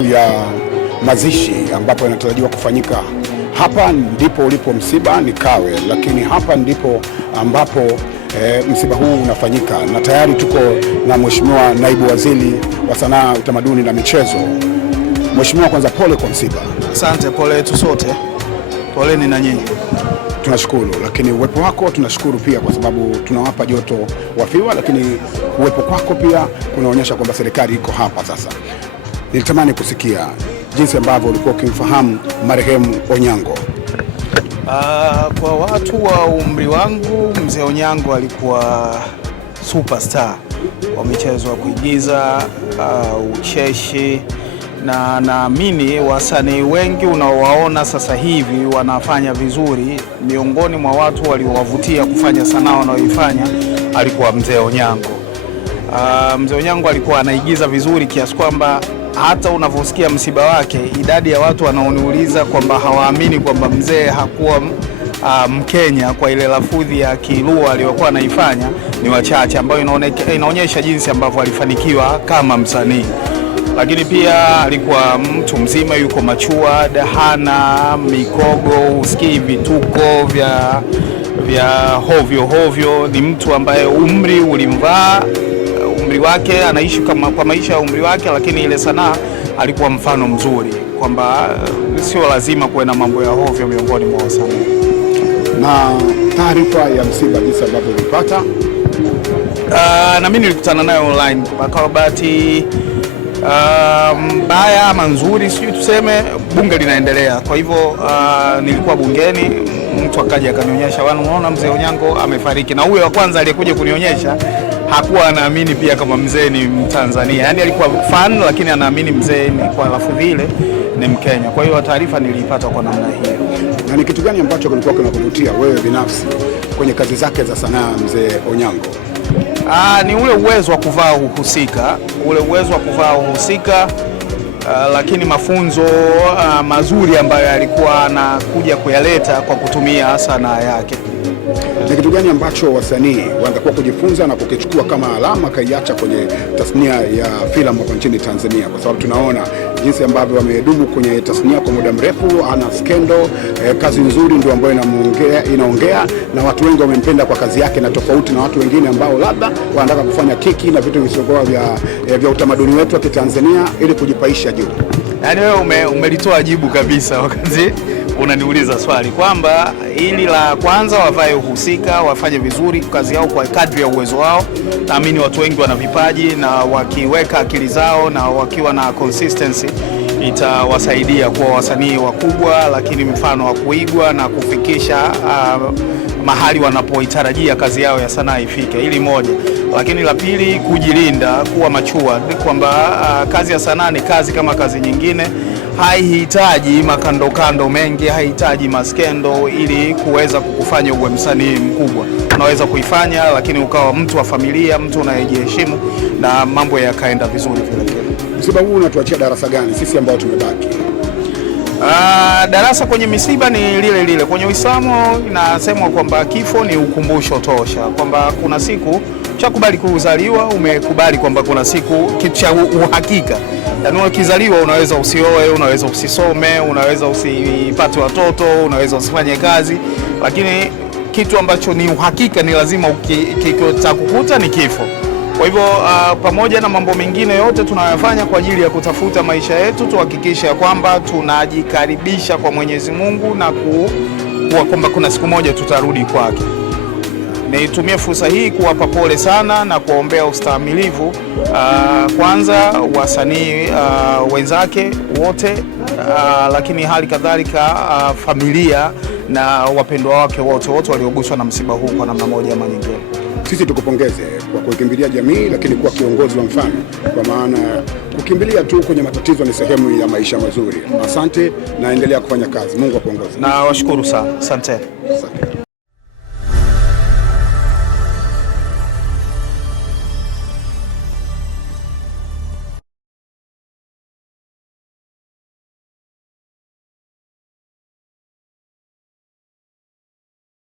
ya mazishi ambapo yanatarajiwa kufanyika. Hapa ndipo ulipo msiba ni Kawe, lakini hapa ndipo ambapo msiba huu unafanyika, na tayari tuko na Mheshimiwa Naibu Waziri wa Sanaa, Utamaduni na Michezo. Mheshimiwa, kwanza pole kwa msiba. Asante, pole yetu sote, poleni na nyinyi. Tunashukuru, lakini uwepo wako tunashukuru pia kwa sababu tunawapa joto wafiwa, lakini uwepo kwako pia kunaonyesha kwamba serikali iko hapa sasa. Nilitamani kusikia jinsi ambavyo ulikuwa ukimfahamu marehemu Onyango. Kwa watu wa umri wangu, mzee Onyango alikuwa superstar wa michezo ya kuigiza, ucheshi, na naamini wasanii wengi unaowaona sasa hivi wanafanya vizuri, miongoni mwa watu waliowavutia kufanya sanaa wanaoifanya alikuwa mzee Onyango. Mzee Onyango alikuwa anaigiza vizuri kiasi kwamba hata unavyosikia msiba wake, idadi ya watu wanaoniuliza kwamba hawaamini kwamba mzee hakuwa Mkenya kwa ile lafudhi ya Kilua aliyokuwa anaifanya ni wachache, ambayo inaonyesha jinsi ambavyo alifanikiwa kama msanii. Lakini pia alikuwa mtu mzima, yuko machua, hana mikogo, usikii vituko vya hovyo. Ni mtu ambaye umri ulimvaa, umri wake anaishi kwa maisha ya umri wake, lakini ile sanaa alikuwa mfano mzuri kwamba sio lazima kuwe na mambo ya hovyo miongoni mwa wasanii. Na taarifa ya msiba jinsi ambavyo ulipata? Na mimi nilikutana naye online kwa bahati mbaya ama nzuri, sijui tuseme, bunge linaendelea. Kwa hivyo nilikuwa bungeni, mtu akaja akanionyesha, unaona mzee Onyango amefariki. Na huyo wa kwanza aliyekuja kunionyesha hakuwa anaamini pia kama mzee ni Mtanzania. Yaani alikuwa fan, lakini anaamini mzee ni kwa lafudhi ile ni Mkenya. Kwa hiyo taarifa nilipata kwa namna hiyo. Na ni kitu gani ambacho kilikuwa kinakuvutia wewe binafsi kwenye kazi zake za sanaa mzee Onyango? Ni ule uwezo wa kuvaa uhusika, lakini mafunzo mazuri ambayo alikuwa anakuja kuyaleta kwa kutumia sanaa yake. Ni kitu gani ambacho wasanii wanakuwa kujifunza na kukichukua kama alama kaiacha kwenye tasnia ya filamu hapa nchini Tanzania, kwa sababu tunaona jinsi ambavyo wamedumu kwenye tasnia kwa muda mrefu, ana skendo, kazi nzuri ndio ambayo inaongea na watu wengi wamempenda kwa kazi yake, na tofauti na watu wengine ambao labda wanataka kufanya kiki na vitu visivyokuwa vya utamaduni wetu wa Kitanzania ili kujipaisha juu. Yaani wewe umelitoa jibu kabisa wakati unaniuliza swali kwamba ili la kwanza wavae uhusika, wafanye vizuri kazi yao kwa kadri ya uwezo wao. Naamini watu wengi wana vipaji, na wakiweka akili zao na wakiwa na consistency itawasaidia kuwa wasanii wakubwa, lakini mfano wa kuigwa na kufikisha mahali wanapoitarajia kazi yao ya sanaa ifike. Hili moja. Lakini la pili, kujilinda, kuwa machua, kwamba kazi ya sanaa ni kazi kama kazi nyingine. Haihitaji makando mengi, haihitaji maskendo ili kuweza kukufanya uwe msanii mkubwa. Unaweza kuifanya lakini ukawa mtu wa familia, mtu unayejiheshimu, na mambo yakaenda vizuri vile vile. Msiba huu unatuachia darasa gani sisi ambao tumebaki? Darasa kwenye misiba ni lile. Kwenye Uislamu inasemwa kwamba kifo ni ukumbusho tosha, kwamba kuna siku cha kubali kuzaliwa, umekubali kwamba kuna siku kitu cha uhakika. Yaani ukizaliwa unaweza usioe, unaweza usisome, unaweza usipate watoto, unaweza usifanye kazi, lakini kitu ambacho ni uhakika ni lazima kitakukuta ni kifo. Kwa hivyo pamoja na mambo mengine yote tunayofanya kwa ajili ya kutafuta maisha yetu, tuhakikishe kwamba tunajikaribisha kwa Mwenyezi Mungu na kwamba kuna siku moja tutarudi kwake. Nitumie fursa hii kuwapa pole sana na kuombea ustahimilivu, kwanza wasanii wenzake wote, lakini hali kadhalika familia na wapendwa wake wote walioguswa na msiba huu kwa namna moja ama nyingine. Sisi tukupongeze kwa kuikimbilia jamii, lakini kuwa kiongozi wa mfano, kwa maana kukimbilia tu kwenye matatizo ni sehemu ya maisha mazuri. Asante na endelea kufanya kazi. Mungu akuongoze. Na washukuru sana. Asante.